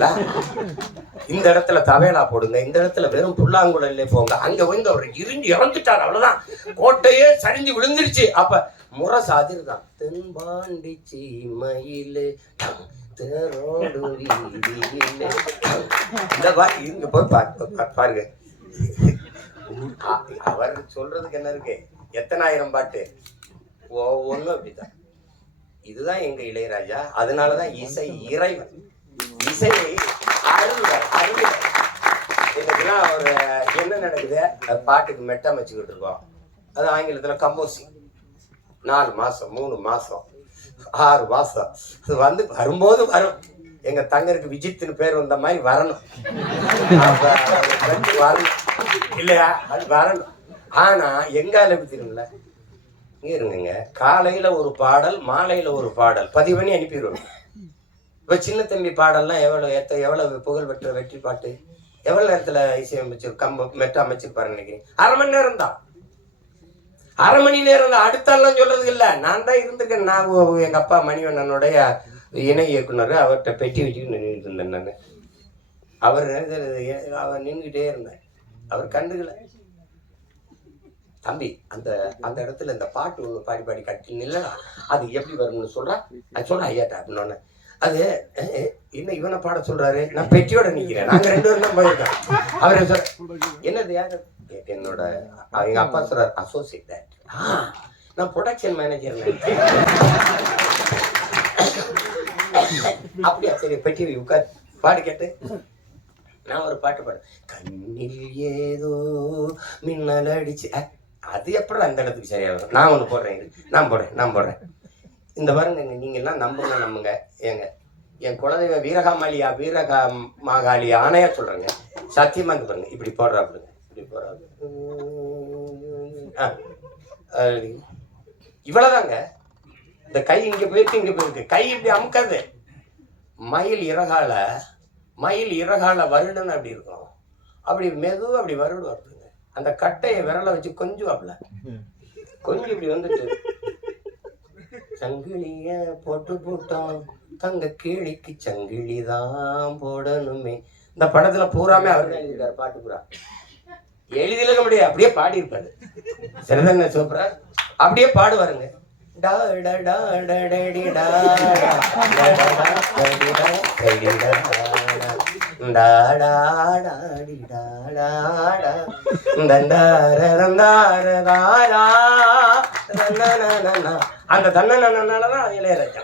பாக்குறீங்களா இந்த இடத்துல தவேலா போடுங்க இந்த இடத்துல வெறும் புல்லாங்குழல்ல போங்க. அங்க வந்து அவர் இருந்து இறந்துட்டார் அவ்வளவுதான். கோட்டையே சரிஞ்சு விழுந்துருச்சு. அப்ப முறை சாதிர்தான் தென்பாண்டி சீமையிலே இந்த பாட்டு இங்க போய் பா- பாருங்க. அவர் சொல்றதுக்கு என்ன இருக்கு? எத்தனாயிரம் பாட்டு? ஒவ்வொன்றும் அப்படிதான் இதுதான் எங்க இளையராஜா. அதனாலதான் இசை இறைவன். சரி. அருள் அருள் இதுக்கெல்லாம் ஒரு என்ன நடக்குது? அது பாட்டுக்கு மெட்ட அமைச்சுக்கிட்டு இருக்கோம். அது ஆங்கிலத்தில் கம்போசிங் நாலு மாதம் மூணு மாதம் ஆறு மாதம் அது வந்து வரும்போது வரும். எங்க தங்கருக்கு விஜித்னு பேர் வந்த மாதிரி வரணும். அது வரணும். இல்லையா? அது வரணும். ஆனா எங்கால எப்படி இருங்க காலையில ஒரு பாடல் மாலையில ஒரு பாடல். பதிவு பண்ணி அனுப்பிடுவோம். இப்போ சின்ன தம்பி பாடல்லாம் எவ்வளோ எத்த எவ்வளவு புகழ் பெற்ற வெற்றி பாட்டு? எவ்வளோ நேரத்தில் இசையமைச்சு கம்ப மெட்ட அமைச்சிருப்பாரு நினைக்கிறேன். அரை மணி நேரம் தான். அரை மணி நேரம் தான். அடுத்தாலாம் சொல்றதுக்கு இல்லை. நான் தான் இருந்திருக்கேன். நான் எங்கள் அப்பா மணிவண்ணனுடைய இணை இயக்குனர். அவர்கிட்ட பெட்டி வச்சுட்டு நின்றுட்டு இருந்தேன் நான். அவர் அவர் நின்றுக்கிட்டே இருந்தேன். அவர் கண்டுக்கல. தம்பி அந்த அந்த இடத்துல இந்த பாட்டு ஒன்று பாடி பாடி கட்டி நில்லடா. அது எப்படி வரும்னு சொல்கிறா அது சொல்றேன் ஐயாட்டா அப்படின்னு அது என்ன இவனை பாட சொல்றாரு? நான் பெட்டியோட நிக்கிறேன். நாங்க ரெண்டு பேரும் தான் போயிருக்கோம். அவர் சொல்ற என்னது யாரு? என்னோட எங்க அப்பா சொல்றாரு அசோசியேட் டேரக்டர் நான் ப்ரொடக்ஷன் மேனேஜர் அப்படியா? சரி பெட்டி உட்கார். பாடு கேட்டு. நான் ஒரு பாட்டு பாடு கண்ணில் ஏதோ மின்னல் அடிச்சு அது எப்படி அந்த இடத்துக்கு சரியாக நான் ஒன்று போடுறேன் நான் போடுறேன் நான் போடுறேன். இந்த பாருங்க நீங்க எல்லாம் நம்புங்க நம்புங்க. ஏங்க என் குலதெய்வ வீரகாமாலியா வீரகா மாகாளி ஆணையா சொல்றேங்க. சத்தியமா இங்க பாருங்க இப்படி போடுறாப்புடுங்க இப்படி போடுறாப்பு ஆ, அது இவ்வளவுதாங்க. இந்த கை இங்க போயிருக்கு இங்க போயிருக்கு. கை இப்படி அமுக்காது. மயில் இறகால மயில் இறகால வருடன்னு அப்படி இருக்கும். அப்படி மெதுவா அப்படி வருடுவாப்புங்க அந்த கட்டையை விரல வச்சு கொஞ்சுவாப்புல கொஞ்சம் இப்படி வந்துட்டு. சங்கிலிய போட்டு போட்டோம் தங்க கேளிக்கு சங்கிலி தான் போடணுமே இந்த படத்துல பூராமே அவர் தான் எழுதியிருக்காரு பாட்டு பூரா எழுதியிருக்க முடியாது அப்படியே பாடி இருப்பாரு சரிதானே சூப்பரா அப்படியே பாடுவாருங்க டாடா டா டா டா டடி அந்த தன்னனால தான் இளையராஜா.